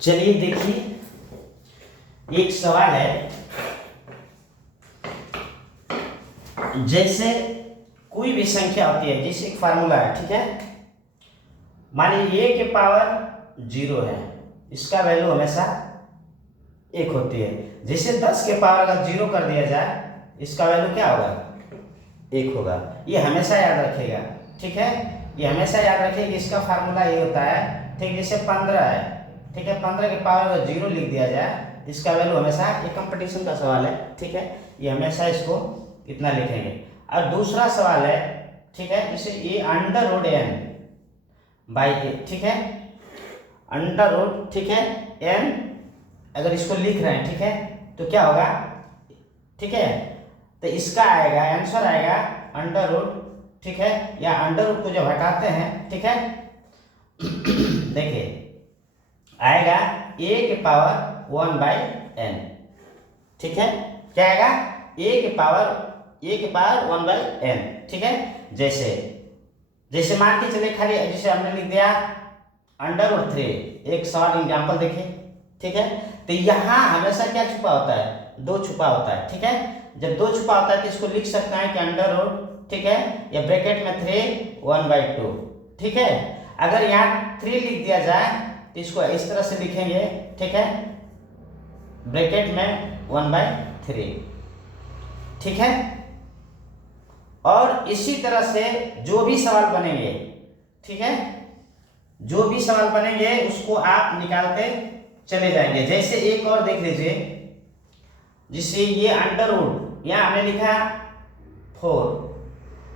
चलिए देखिए, एक सवाल है। जैसे कोई भी संख्या होती है, जैसे एक फार्मूला है, ठीक है। मान लीजिए a के पावर 0 है, इसका वैल्यू हमेशा 1 होती है। जैसे 10 के पावर अगर 0 कर दिया जाए, इसका वैल्यू क्या होगा? 1 होगा। ये हमेशा याद रखेगा, ठीक है। ये हमेशा याद रखिए कि इसका फार्मूला ये होता है, ठीक। जैसे 15 है, ठीक है। 15 के पावर अगर 0 लिख दिया जाए, इसका वैल्यू हमेशा, ये कंपटीशन का सवाल है, ठीक है। ये हमेशा इसको इतना लिखेंगे। और दूसरा सवाल है, ठीक है, जैसे ये अंडर रूट n बाई ए, ठीक है। अंडर रूट, ठीक है, n अगर इसको लिख रहे हैं, ठीक है, तो क्या होगा? ठीक है, तो इसका आएगा आंसर आएगा अंडर रूट, ठीक है, या अंडर रूट को जब हटाते हैं, ठीक है, देखिए आएगा a के पावर 1 बाई n, ठीक है। क्या आएगा? a के पावर 1 बाई n, ठीक है। जैसे मान के चले, खाली जैसे हमने लिख दिया अंडर रूट 3, एक शॉर्ट एग्जाम्पल देखिए, ठीक है। तो यहाँ हमेशा क्या छुपा होता है? 2 छुपा होता है, ठीक है। जब 2 छुपा होता है तो इसको लिख सकते हैं कि अंडर रूट, ठीक है, या ब्रैकेट में 3 1/2, ठीक है। अगर यहाँ 3 लिख दिया जाए तो इसको इस तरह से लिखेंगे, ठीक है, ब्रैकेट में 1/3, ठीक है। और इसी तरह से जो भी सवाल बनेंगे, ठीक है, जो भी सवाल बनेंगे उसको आप निकालते चले जाएंगे। जैसे एक और देख लीजिए, जिससे ये अंडर रूट, यहाँ हमने लिखा 4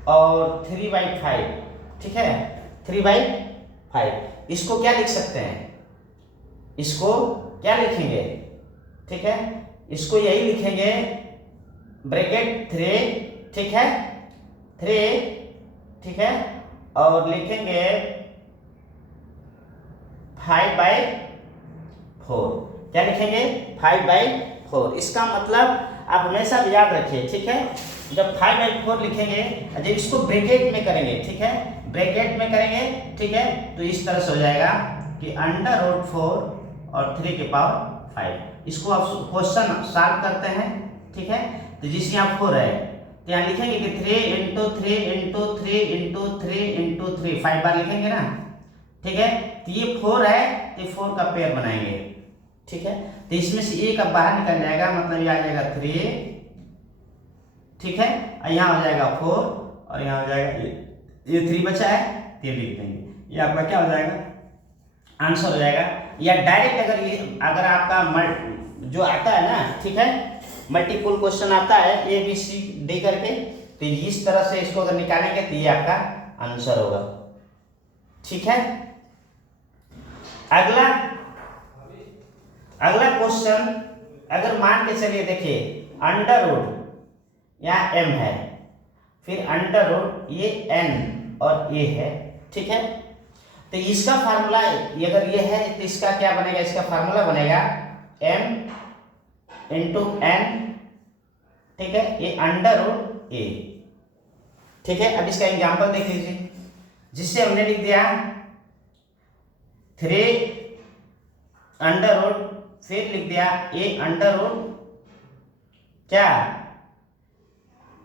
और 3/5, ठीक है, 3/5। इसको क्या लिख सकते हैं? इसको क्या लिखेंगे? ठीक है, इसको यही लिखेंगे ब्रैकेट 3, ठीक है, 3, ठीक है, और लिखेंगे 5/4। क्या लिखेंगे? 5/4। इसका मतलब आप हमेशा याद रखिए, ठीक है। जब 5/4 लिखेंगे, जब इसको ब्रैकेट में करेंगे, ठीक है, ब्रैकेट में करेंगे, ठीक है, तो इस तरह से हो जाएगा कि अंडर रूट 4 और 3 के पावर 5। इसको आप क्वेश्चन सॉल्व करते हैं, ठीक है। तो जिस यहाँ 4 है तो यहाँ लिखेंगे कि 3 × 3 × 3 × 3 × 3, 5 बार लिखेंगे ना, ठीक है। तो ये 4 है तो 4 का पेयर बनाएंगे, ठीक है। तो इसमें से एक अब बाहर निकल जाएगा, मतलब ये आ जाएगा 3, ठीक है, और यहाँ हो जाएगा 4 और यहाँ हो जाएगा ये 3 बचा है, ये लिख देंगे। ये आपका क्या हो जाएगा? आंसर हो जाएगा। या डायरेक्ट अगर आपका जो आता है ना, ठीक है, मल्टीपल क्वेश्चन आता है ABCD करके, तो इस तरह से इसको अगर निकालेंगे तो ये आपका आंसर होगा, ठीक है। अगला क्वेश्चन, अगर मान के चलिए, देखिए अंडर रूट यहाँ m है, फिर अंडर रूट ये n और a है, ठीक है। तो इसका फार्मूला अगर ये है तो इसका क्या बनेगा? इसका फार्मूला बनेगा m × n, ठीक है, ये अंडर रूट a, ठीक है। अब इसका एग्जांपल देख लीजिए, जिससे हमने लिख दिया 3 अंडर रूट, फिर लिख दिया a अंडर रूट, क्या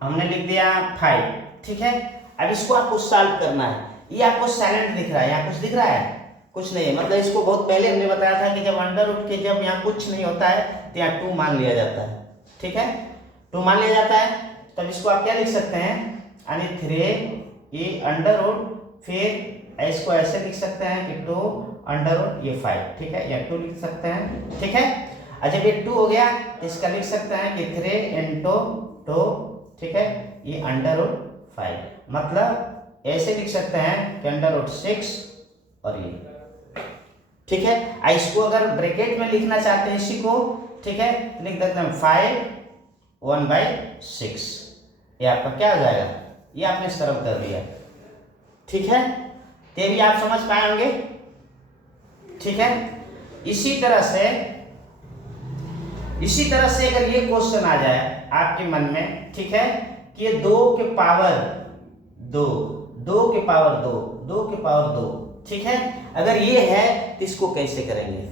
हमने लिख दिया 5, ठीक है। अब इसको आपको सॉल्व करना है। ये आपको साइलेंट दिख रहा है, यहाँ कुछ दिख रहा है? कुछ नहीं है, मतलब इसको बहुत पहले हमने बताया था कि जब अंडर रूट के जब यहाँ कुछ नहीं होता है तो यहाँ 2 मान लिया जाता है, ठीक है, 2 मान लिया जाता है। तब इसको आप क्या लिख सकते हैं? यानी 3 a अंडर रूट, फिर इसको ऐसे लिख सकते हैं कि 2 अंडर रूट ये 5, ठीक है, या 2 लिख सकते हैं, ठीक है। और जब ये 2 हो गया तो इसका लिख सकते हैं कि 3 × 2, ठीक है, ये अंडर रूट 5, मतलब ऐसे लिख सकते हैं कि अंडर रूट 6 और ये, ठीक है। इसको अगर ब्रैकेट में लिखना चाहते हैं इसी को, ठीक है, तो लिख देते हैं 5 1/6। ये आपका क्या हो जाएगा? ये आपने सरल कर दिया, ठीक है। ये भी आप समझ पाए होंगे, ठीक है। इसी तरह से अगर ये क्वेश्चन आ जाए आपके मन में, ठीक है, कि ये 2 के पावर 2, 2 के पावर 2, 2 के पावर 2, ठीक है, अगर ये है तो इसको कैसे करेंगे?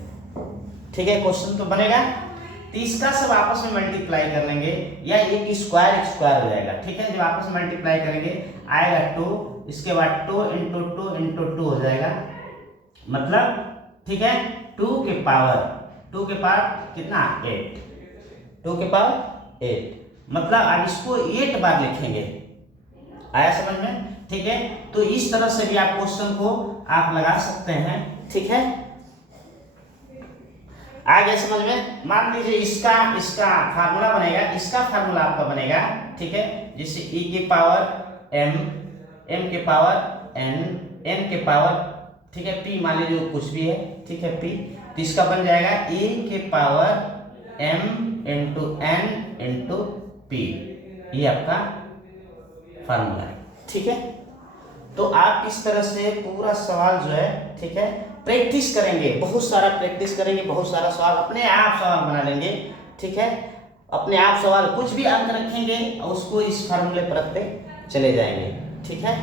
ठीक है, क्वेश्चन तो बनेगा। तो इसका सब आपस में मल्टीप्लाई कर लेंगे या एक स्क्वायर हो जाएगा। ठीक है, जब आपस में मल्टीप्लाई करेंगे आएगा 2, इसके बाद 2 इंटू 2 इंटू 2 हो जाएगा, मतलब ठीक है 2 के पावर कितना 8, 2 के पावर 8, मतलब अब इसको 8 बार लिखेंगे। आया समझ में? ठीक है, तो इस तरह से भी आप क्वेश्चन को आप लगा सकते हैं। ठीक है, आ गया समझ में? मान लीजिए इसका फार्मूला बनेगा, इसका फार्मूला आपका बनेगा। ठीक है, जैसे e के पावर m, m के पावर n, n के पावर ठीक है p, मान लीजिए कुछ भी है। ठीक है p, तो इसका बन जाएगा e के power m into n into p, ये आपका फार्मूला है। ठीक है, तो आप इस तरह से पूरा सवाल जो है ठीक है प्रैक्टिस करेंगे, बहुत सारा प्रैक्टिस करेंगे, बहुत सारा सवाल अपने आप सवाल बना लेंगे। ठीक है, अपने आप सवाल कुछ भी अंक रखेंगे और उसको इस फार्मूले पर रखते चले जाएंगे। ठीक है।